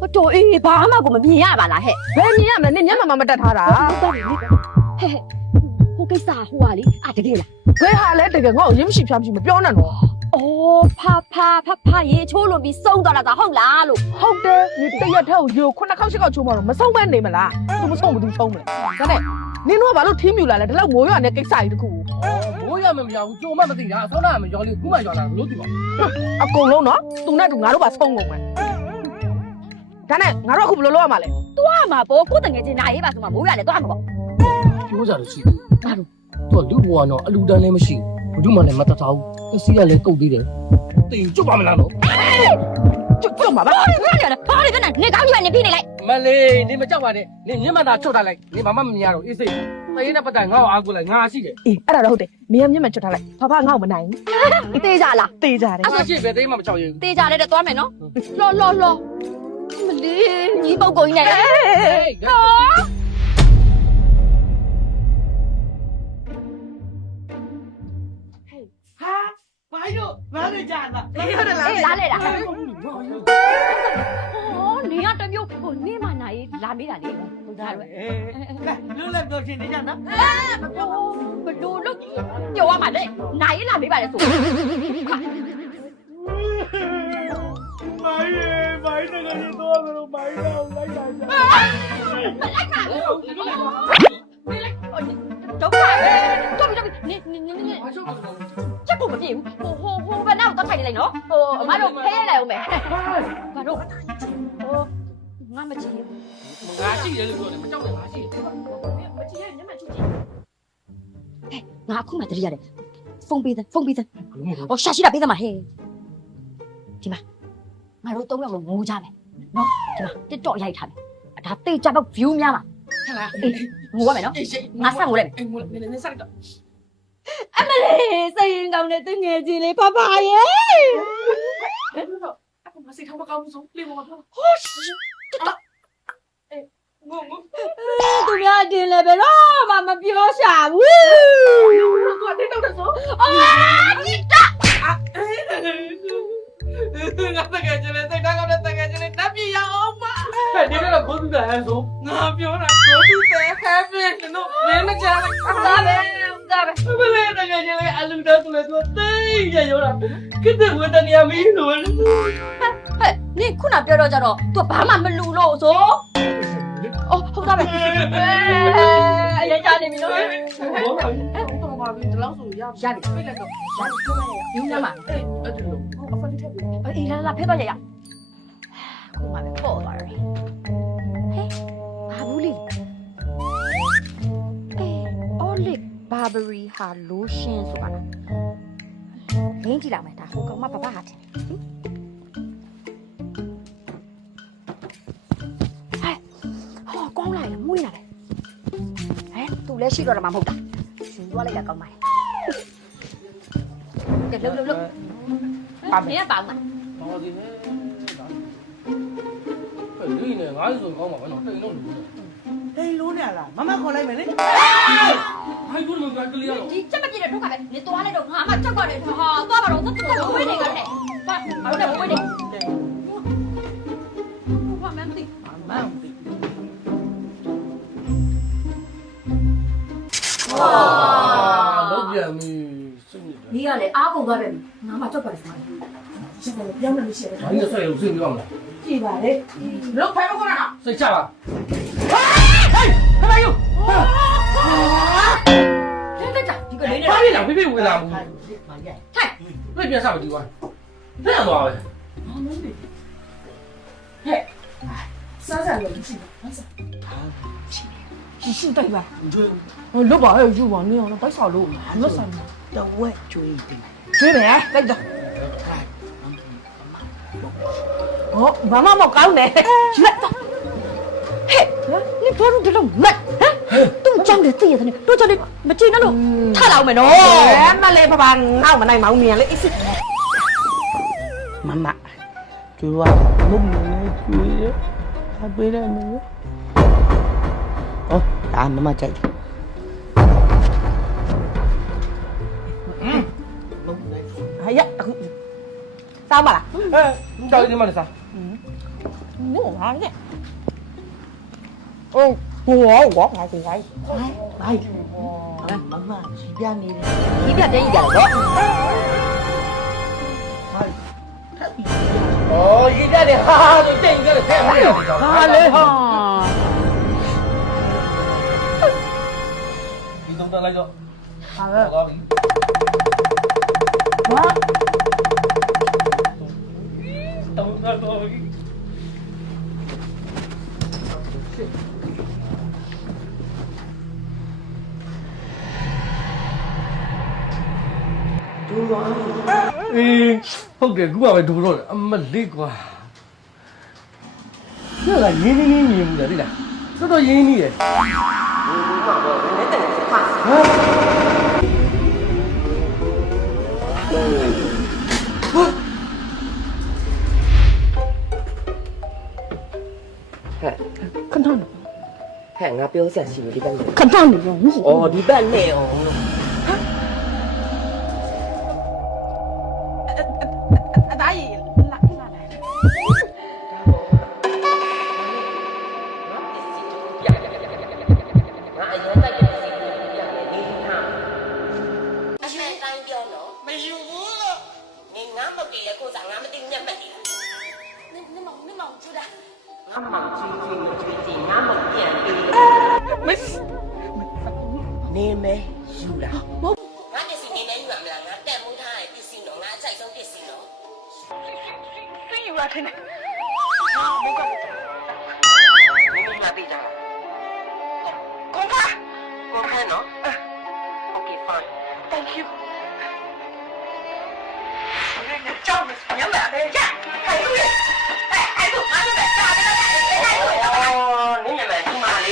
我多爸妈给我们免呀吧啦嘿，ဘယ်မြင်ရမလဲနင်မျက်မှန်မှမတက်ထားတာ 嘿嘿，我给啥话哩？啊，这个啦。 ဘယ်ဟာလဲတကယ်ငါ့ကိုရင်းမရှိဖြားမရှိမပြောနဲ့နော် 哦，怕爷抽了比送到了咋好啦喽？ ဟုတ်တယ်နင်တရက်ထက်ကိုယူ9ခေါက်10ခေါက်ချိုးမှတော့မဆုံးမဲနေမလားသူမဆုံးဘူးသူဆုံးမလဲဒါနဲ့နင်တို့ကဘာလို့ထင်းမြူလာလဲဒီလောက်မိုးရွာနဲ့ကိစ္စကြီးတခု မိုးရမမရောက်ဘူးကြုံမှမသိတာဆောင်းတာမရောလေးခုမှရောလာလို့ဒီပါ အကုန်လုံးနော်သူနဲ့တူငါတို့ပါဆုံးကုန်မယ်ဒါနဲ့ငါတို့အခုဘယ်လိုလုပ်ရမှာလဲ 多嘛不？我等下去拿一把什么木呀嘞？多嘛不？ ပြောကြလို့ရှိတယ်သူကလူဘဝတော့အလူတန်းလည်းမရှိဘူးဘုဒ္ဓမှလည်းမတတ်ထားဘူးအစီကလည်းကုတ်သေးတယ်တင်ကျွတ်ပါမလားနော် ကျွတ်မှာပါ 哪里了？哪里在哪？你刚去把你屁你来。 မလေးနေမကြောက်ပါနဲ့နေမျက်မှန်သာချွတ်ထားလိုက်နေဘာမှမမြင်ရတော့အေးစိတ်တရင်နဲ့ပတ်တိုင်ငါ့ကိုအားကိုလိုက်ငါရှိတယ် အေးအဲ့ဒါတော့ဟုတ်တယ်မင်းကမျက်မှန်ချွတ်ထားလိုက်ဖဖငါ့ကိုမနိုင်ဘူး 对着啦， တေးကြတယ် အဲ့ဒါရှိပဲတရင်မှမကြောက်ရဘူး 对着嘞，这多没喏。咯。မလေးညီပုတ်ကိုကြီးနဲ့ ဟာဘာလို့ဘာလို့ကြာတာ ဟုတ်တယ်လား အေးလာလေလားဟောနေရတမျိုးဟိုနေမနိုင်လာမေးတာလေဟုတ်သားပဲ လွတ်လပ်ပြောချင်းနေကြနော် ဘလို့လို့ပြောရမှာလေနိုင်လာမေးပါလေဆို ဘာရေဘာတကယ်တော့တော့ဘာလို့လိုက်တာကြာ မလိုက်ပါဘူးတော့ပါတော့နေချက်ကိုမပြေဘူးဟိုဘယ်နောက်တော့ထိုင်နေလိုက်နော်ဟိုအမတို့ဖဲလိုက်အောင်မယ်ဘာတို့ဟိုငါမကြည့်ဘူး ငါရှိတယ်လို့ပြောတယ်မကြောက်နဲ့ငါရှိတယ် ငါအခုမှတတိရတယ်ဖုန်းပေးတယ်ဟိုရှာရှိတာပေးတယ်မှာဟဲ့ဒီမှာငါတို့၃ယောက်လုံးငိုကြမယ်နော်ဒီမှာ TikTok ရိုက်ထားမယ်ဒါတိတ်ကြတော့ view များမှာ ဟဲ့လား အေးငိုရမယ်နော် အေးရှိ ငါဆက်ငိုလိုက်မယ် အေးငိုနေစက်တော့ အမလေးစိတ်ရင်ကောင်းတဲ့တငယ်ချင်းလေးဖဖရဲ့ အခုမစိတ်ထောက်မကောင်းဘူးဆိုလေမောတော့ ငိုသူများတင်လည်းဘယ်တော့မှမပြောရှာဘူး ကိုတင်းတော့ဆို အာဒီတာ ငါတကယ်ကျလဲစိတ်ကောင်းတဲ့တကယ်ကျလဲတပ်ပြရအောင်ပါဟဲ့ဒီကတော့ကိုသူတယ်ဟဲ့ဆိုငါပြောတာကိုသူတယ် happy နော်မင်းမကြလိုက် ဒါပဲ ဘယ်လဲတကယ်ကျလဲအလူတော်သူလဲသူတိတ်ရရောတာကတဲ့ဝတနီယာမင်းလို့ ဟဲ့နင်ခုနပြောတော့ကြတော့ तू ဘာမှမလူလို့ဆိုအော်ဟုတ်သားပဲအရေးကြနေပြီနော် ဘောပါတော့ပါပြီဒီလောက်ဆိုရပြီပြလိုက်တော့ ယူနေမှာ အဲ့ဒီလိုအဖက်ထက်ပြီ အေးလာဖဲတော့ရခုမှပဲပေါ်သွားတယ်ဟဲ့ဘာဘူးလေOlive Barbery ဟာ lotion ဆိုတာလင်းကြည့်လာမယ်ဒါဟိုကောင်မဘာဟာတယ်ဟဲ့ကောင်းလိုက်မွေးလာတယ်ဟဲ့သူလည်းရှိတော့တာမှမဟုတ်တာရှင်သွားလိုက်တာကောင်းပါရဲ့ကဲလှုပ်ပါမင်းပါမှာ ဟောဒီနဲ့လူနေငါ့ဆိုကောင်းပါဘာလို့တိတ်လို့လူ ဟိန်လုံးနေလားမမခေါ်လိုက်မယ်လေ ဟိုင်းဘူးမကကလေးရတော့ ဒီချက်မပြည့်တဲ့ဒုက္ခပဲနေသွားလိုက်တော့ငါမှချက်ပါတယ်ဟာသွားပါတော့သက်သက်ဝေးနေကြတယ်ပါဟုတ်တယ်ဝေးနေဘာမှမသိ မမ်ဒီ တော့ပြန်ပြီစိတ်နေတယ် 你个嘞，阿公那边，俺妈做饭什么？现在ပြောင်းလို့ရှိတယ် ။ဘာလို့ဆွဲရုပ်စိတ်ပြောင်းလဲ ကြည့်ပါလေ ။လောက်ဖိုင်မကောလား။စိတ်ချပါ။ဟေးခဏယူ 真的假？这个人 ။ဘာလဲလားဖိဖိဝင်လာဘူး ဟာရ 太， ။ပြပြန်စားကြည့်ပါ။ပြန်သွားပဲ စားစားလို့ကြည့်ပါစား ရှိတိုက်ပါလွတ်ပါရဲ့ယူပါနင်းအောင်တိုက်ဆောက်လို့လွတ်ဆိုင် တော့ဝက်ကျွေးတယ် ကျွေးမယ်တိုက်တော့ဟောဘာမှမကောင်းနဲ့လက်တော့ဟဲ့你ဘာလို့ဒီလိုမက်ဟမ်သူ့ကြောင့်လေတည့်ရတယ်တို့ကြောင့်လေမကြည့်နဲ့လို့ထလာအောင်မယ်နော်မလေးဘာငေါ့မနိုင်မောင်းမြန်လေအစ်မမကျွေးရမုံနေကျွေးရအပေးရမယ်ဟောဒါမမကြိုက် ဟာရအခု စားပါလား တောက်ဒီမှာစား နင်ဟာနဲ့အိုးဘောငါစီဟိုင်း ဘာမမကြီးပြနေတယ် ဒီပြပြန်ရည်ကြတော့ 哦，一家的哈哈都这一个的太没有，ဟာလေဟာ 你怎么来着？ ဟာ 我告诉你， ဘာ 等他告诉你。 အေးဟုတ်တယ်ခုကပဲဒူတော့အမလေးကွာညကရင်းနေမြင်မှုတယ်သိလားတော်တော်ရင်းနေတယ် ခဏနေ ဟဲ့ငါပြောဆက်ရှိပြီဒီဘက်နဲ့ ခဏနေရော ။အော်ဒီဘက်နဲ့အောင် အသားကြီးလာလာလာ ငါအရင်တိုက်တဲ့စီကိုပြတယ်နေဟာအစတိုင်းပြောနော် မယူဘူးလို့ နေငါမပြေရကိုစားငါမသိညက်မှတ်တယ်နင်မောင်ကျူတာငါမောင်ချင်းချင်းကိုကြွေးချင်းငါမောင်ပြန်ပြီးနေမဲယူတာငါပစ္စည်းနေမဲယူရမလားငါတက်မှုထားတဲ့ပစ္စည်းတော့ငါအချိုက်ဆုံးပစ္စည်းတော့ သိယူလာတယ် မင်းမပြေကြလား ကွန်ဖာ ကိုခန်းနော် Okay fine thank you ကြောက်နေညမလေးရခိုင်လို့ရအဲ့ဒါမှလည်းတားတယ် 哦，你也买猪马哩？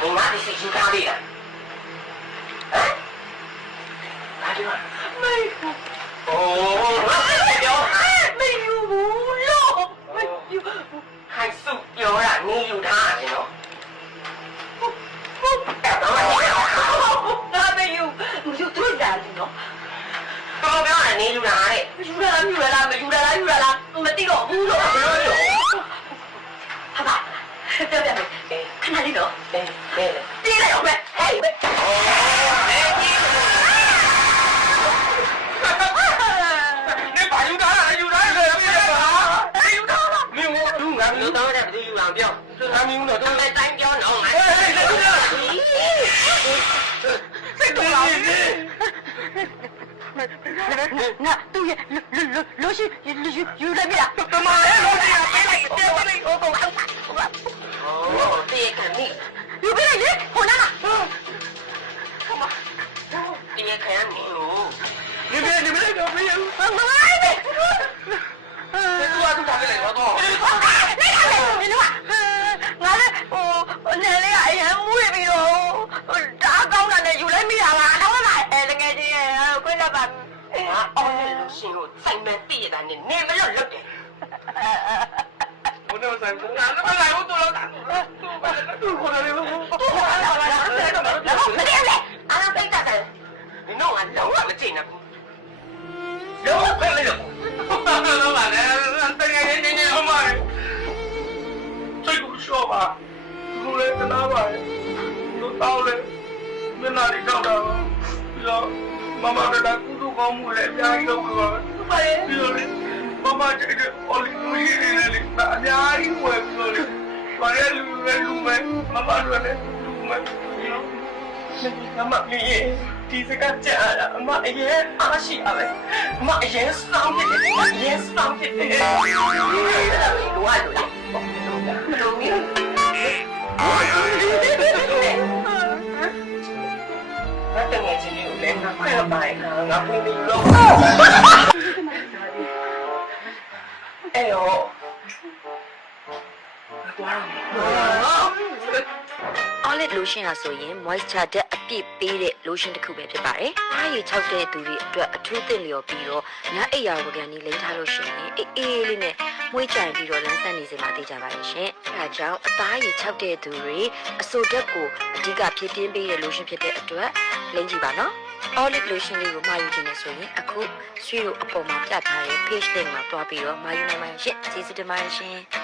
你妈的是猪咖喱啊？啊？哪里嘛？没有哦，我是代表，没有肉没有还是有啦，你有他的喏。那没有我就退下来了高标的你有哪里？ယူလာမသိတော့ဘူးလို့ဟာပါပြောပြမယ်ခဏလေးတော့ 哎，对了。 ပြေးလိုက်အောင်ပဲဟဲ့ 你把油炸了，油炸了，别炸！油炸了，没有，俺们有当然不是有两标，这还没有呢，这咱们单标能买。ငါသူ့ရဲ့လို့ရှိယူလိုက်ပြီလား 他妈的，老弟呀，别来，别来，哦，这也肯定。 ယူပေးလိုက်လေဟိုနားလား 这也肯定有。你别那个没有， မလိုက်ပဲ 这多少都打给来了都。 နေလို့ငါလည်းနေလေးကအရင်မူးရပြီးတော့ဒါကောင်းတာနဲ့ယူလိုက်မိတာပါတော့မှတကယ်ကြီးရဲ့ခွင့်ရပါ 啊，熬夜路线我再没地的你，你没有路的。我那么辛苦，俺他妈来我多少打，都过来了，没得嘞，俺非咋的？你弄俺弄俺们进了，弄快了就。老板呢？这个人他妈的，这个说吧，出来跟他吧，都到了，没哪里找到了，要妈妈在那孤独光木来家一个我，妈妈这个我的东西里，大家一块说的，说的路没，妈妈说的路没，妈妈你ဒီစကားကြားတာအမအရင်အားရှိရပဲအမအရင်စောင်းဖြစ်တယ်အရင်စောင်းဖြစ်တယ်လိုအပ်လို့လိုမျိုးငါတငယ်ချင်းကိုလည်းငါခွဲပါတယ်ငါပြင်ပြီးလို့အဲ့ရောအော်လက်လိုရှင်ဟာဆိုရင် moisture ဓာတ်အပြည့်ပေးတဲ့ lotion တစ်ခုပဲဖြစ်ပါတယ်။အားရ6တဲ့သူတွေအတွက်အထူးသင့်လျော်ပြီးတော့ညအိပ်ရာဝကန်ကြီးလိမ့်ထားလို့ရှိရင်အေးအေးလေးနဲ့ မွှေးကြိုင်ပြီးတော့လန်းဆန်းနေစေမှသိကြပါရဲ့ရှင်။အဲဒါကြောင့်အသားရည်6တဲ့သူတွေအဆိုဓာတ်ကိုအဓိကဖြည့်တင်းပေးတဲ့ lotion ဖြစ်တဲ့အတွက်လင်းကြည့်ပါနော်။ olive lotion လေးကိုမှာယူခြင်းနဲ့ဆိုရင်အခုဆွေးတို့အပေါ်မှာပြထားတဲ့ page link မှာတွားပြီးတော့မှာယူနိုင်ပါရဲ့ရှင်။ကျေးဇူးတင်ပါတယ်ရှင်။